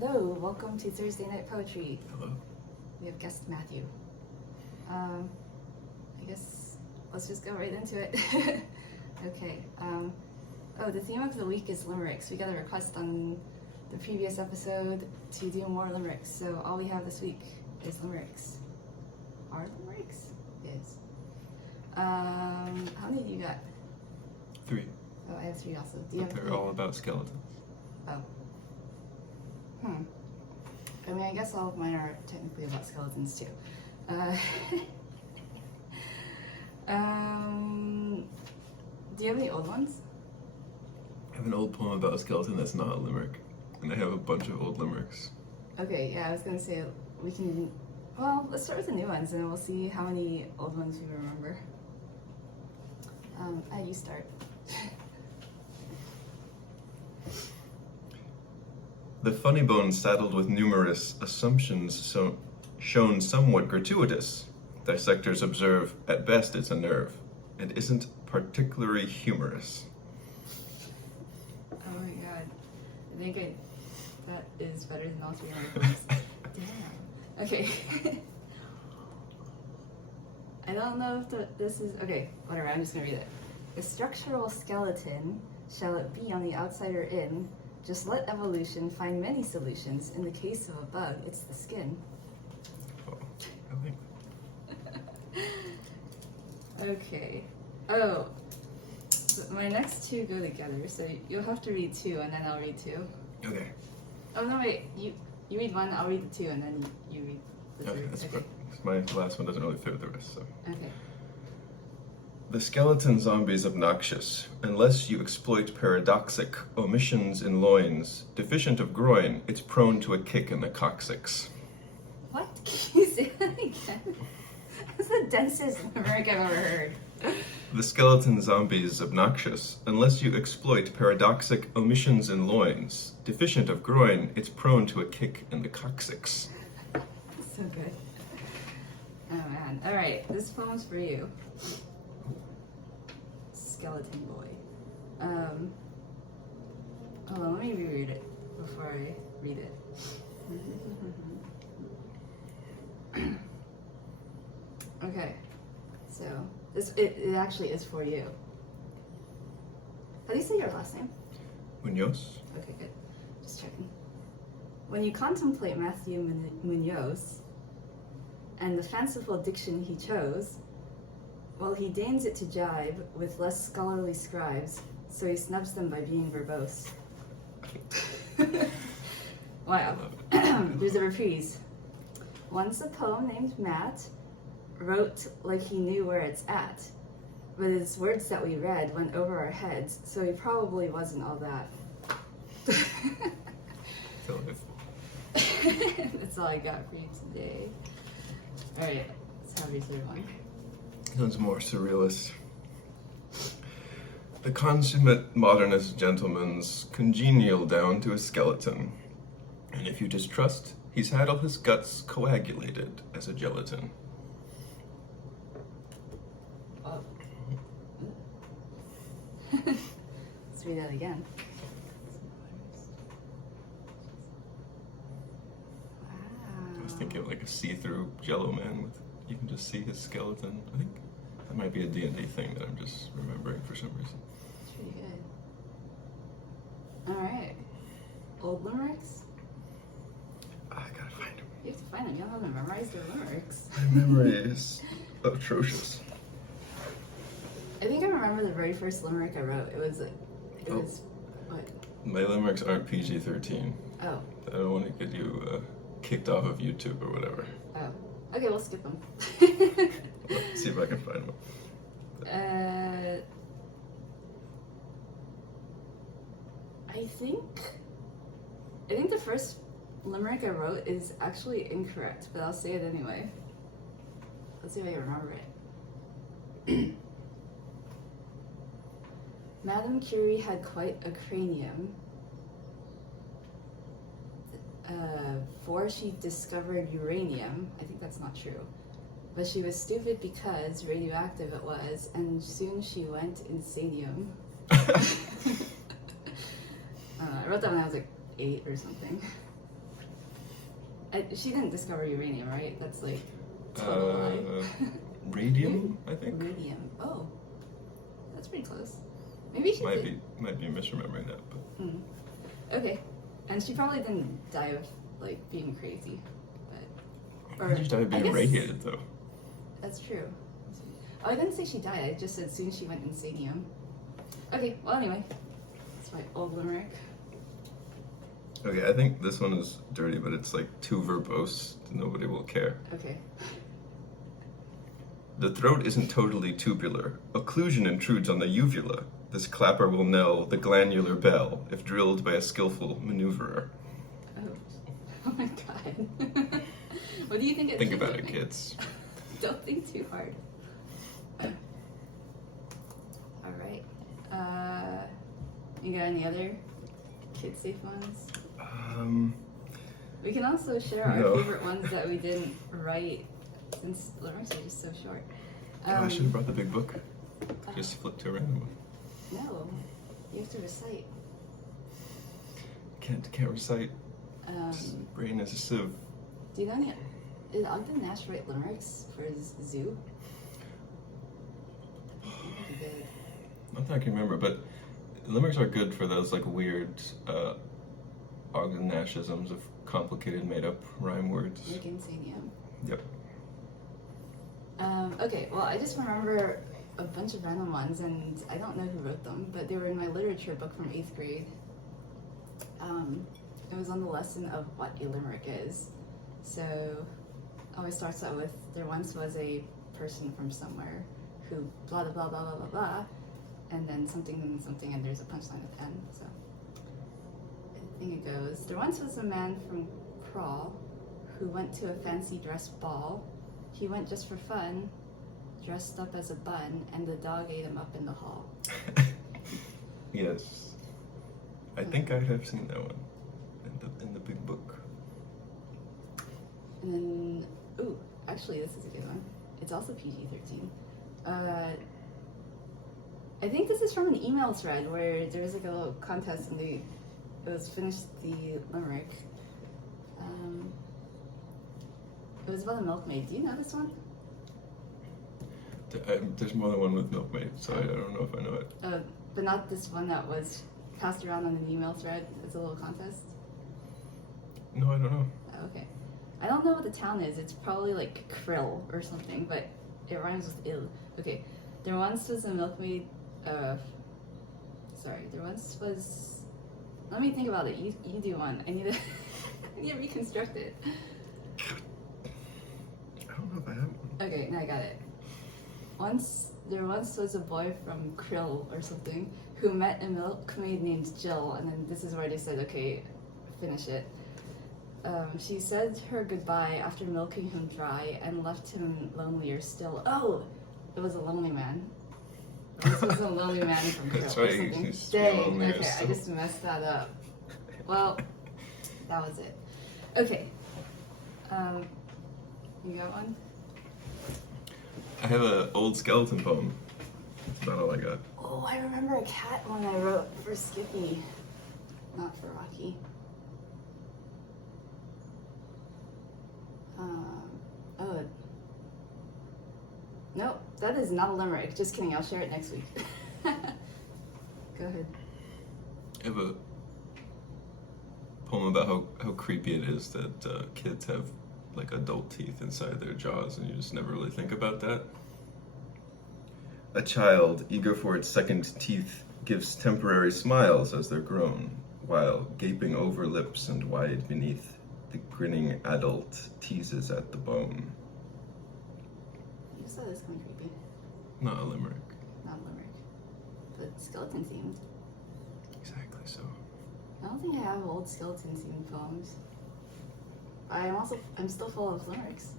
Hello, welcome to Thursday Night Poetry. Hello. We have guest Matthew. I guess let's just go right into it. Okay. The theme of the week is limericks. We got a request on the previous episode to do more limericks, so all we have this week is limericks. Are limericks? Yes. How many do you got? 3. Oh, I have 3 also. Do you But have they're all about skeletons. Oh. I mean, I guess all of mine are technically about skeletons too. Do you have any old ones? I have an old poem about a skeleton that's not a limerick, and I have a bunch of old limericks. Okay, yeah, I was gonna say we can. Well, let's start with the new ones, and we'll see how many old ones we remember. You start. The funny bone saddled with numerous assumptions shown somewhat gratuitous. Dissectors observe, at best it's a nerve, and isn't particularly humorous. Oh my god. I think that is better than all 3 other poems. Damn. Okay. I don't know if this is... Okay, whatever, I'm just gonna read it. A structural skeleton, shall it be on the outside or in, just let evolution find many solutions. In the case of a bug, it's the skin. Oh, I think. Okay. Oh, so my next 2 go together, so you'll have to read 2, and then I'll read 2. Okay. Oh no, wait. You read 1, I'll read the 2, and then you read the 3. Okay, that's good. My last one doesn't really fit with the rest, so. Okay. The skeleton zombie's obnoxious, unless you exploit paradoxic omissions in loins. Deficient of groin, it's prone to a kick in the coccyx. What? Can you say that again? That's the densest limerick I've ever heard. The skeleton zombie is obnoxious, unless you exploit paradoxic omissions in loins. Deficient of groin, it's prone to a kick in the coccyx. So good. Oh man. Alright, this poem's for you. Skeleton boy. Hold on, let me reread it before I read it. Okay, so it actually is for you. How do you say your last name? Muñoz? Okay, good. Just checking. When you contemplate Matthew Muñoz and the fanciful diction he chose, well, he deigns it to jibe with less scholarly scribes, so he snubs them by being verbose. Wow. Here's a reprise. Once a poem named Matt wrote like he knew where it's at, but his words that we read went over our heads, so he probably wasn't all that. That's all I got for you today. Alright, let's have your 3rd one. This one's more surrealist. The consummate modernist gentleman's congenial down to a skeleton. And if you distrust, he's had all his guts coagulated as a gelatin. Oh. Let's read that again. I was thinking of like a see-through Jello man with, you can just see his skeleton. I think that might be a D&D thing that I'm just remembering for some reason. It's pretty good. Alright. Old limericks? I gotta find him. You have to find them. You don't have to memorize their limericks. My memory is atrocious. I think I remember the very first limerick I wrote. It was what? My limericks aren't PG-13. Oh. I don't want to get you kicked off of YouTube or whatever. Oh. Okay, we'll skip them. Let's see if I can find one. I think the first limerick I wrote is actually incorrect, but I'll say it anyway. Let's see if I can remember it. Madame Curie had quite a cranium, for she discovered uranium. I think that's not true. But she was stupid because radioactive it was, and soon she went insanium. I wrote that when I was like 8 or something. She didn't discover uranium, right? That's like total lie. Radium, I think. Radium. Oh, that's pretty close. Maybe she Might did. be misremembering that, but Okay, and she probably didn't die of like being crazy, but she died of being I guess- irradiated though. That's true. Oh, I didn't say she died. I just said soon she went insanium. Okay. Well, anyway, that's my old limerick. Okay, I think this one is dirty, but it's like too verbose. Nobody will care. Okay. The throat isn't totally tubular. Occlusion intrudes on the uvula. This clapper will knell the glandular bell if drilled by a skillful maneuverer. Oh my god. What do you think? Think about it, kids. Don't think too hard. All right. You got any other kid-safe ones? We can also share our No. favorite ones that we didn't write since limericks are just so short. I should have brought the big book. Just flip to a random one. No, you have to recite. Can't recite. Brain is a sieve. Do you know any? Did Ogden Nash write limericks for his zoo? I think he did. Not that I can remember, but limericks are good for those like weird Ogden Nashisms of complicated made-up rhyme words. Like insanium. Yep. Okay, well, I just remember a bunch of random ones, and I don't know who wrote them, but they were in my literature book from 8th grade. It was on the lesson of what a limerick is. So, always starts out with, there once was a person from somewhere who blah, blah, blah, blah, blah, blah, blah, and then something, and there's a punchline at the end, so. I think it goes, there once was a man from Crawl who went to a fancy dress ball. He went just for fun, dressed up as a bun, and the dog ate him up in the hall. Yes. I think I have seen that one in the big book. And then, ooh, actually this is a good one. It's also PG-13. I think this is from an email thread where there was like a little contest and it was finished the limerick. It was about a milkmaid. Do you know this one? There's more than one with milkmaid, so I don't know if I know it. But not this one that was passed around on an email thread as a little contest? No, I don't know. Oh, okay. I don't know what the town is. It's probably like Krill or something, but it rhymes with ill. Okay. There once was a milkmaid. There once was. Let me think about it. You do one. I need to. I need to reconstruct it. I don't know if I have one. Okay, now I got it. There once was a boy from Krill or something who met a milkmaid named Jill, and then this is where they said, okay, finish it. She said her goodbye after milking him dry and left him lonelier still. Oh, it was a lonely man. This was a lonely man from Krill That's or right, something. he's Dang, lonelier okay, I still. just messed that up. Well, that was it. Okay. You got one? I have an old skeleton poem. That's about all I got. Oh, I remember a cat one I wrote for Skippy, not for Rocky. Oh, nope, that is not a limerick. Just kidding, I'll share it next week. Go ahead. I have a poem about how creepy it is that kids have like adult teeth inside their jaws, and you just never really think about that. A child, eager for its second teeth, gives temporary smiles as they're grown, while gaping over lips and wide beneath, the grinning adult teases at the bone. You saw this kind of creepy. Not a limerick. Not a limerick, but skeleton themed. Exactly so. I don't think I have old skeleton themed poems. I'm still full of limericks.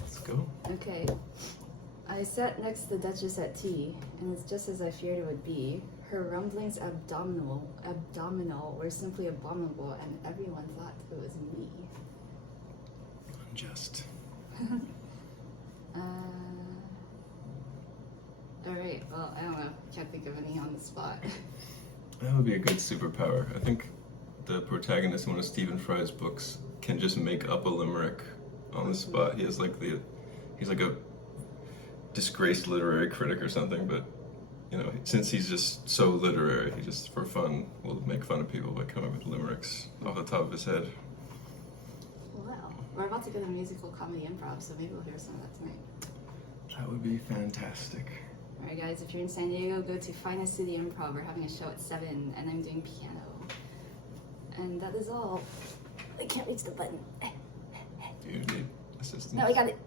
Let's go. Okay. I sat next to the Duchess at tea, and it's just as I feared it would be. Her rumblings abdominal were simply abominable, and everyone thought it was me. Unjust. Alright, well, I don't know. Can't think of any on the spot. That would be a good superpower. I think the protagonist in one of Stephen Fry's books can just make up a limerick on the spot. He's like a disgraced literary critic or something, but you know, since he's just so literary, he just for fun will make fun of people by coming up with limericks off the top of his head. Well, we're about to go to musical comedy improv, so maybe we'll hear some of that tonight. That would be fantastic. Alright guys, if you're in San Diego, go to Finest City Improv. We're having a show at 7, and I'm doing piano. And that is all. I can't reach the button. Do you need assistance? No, I got it.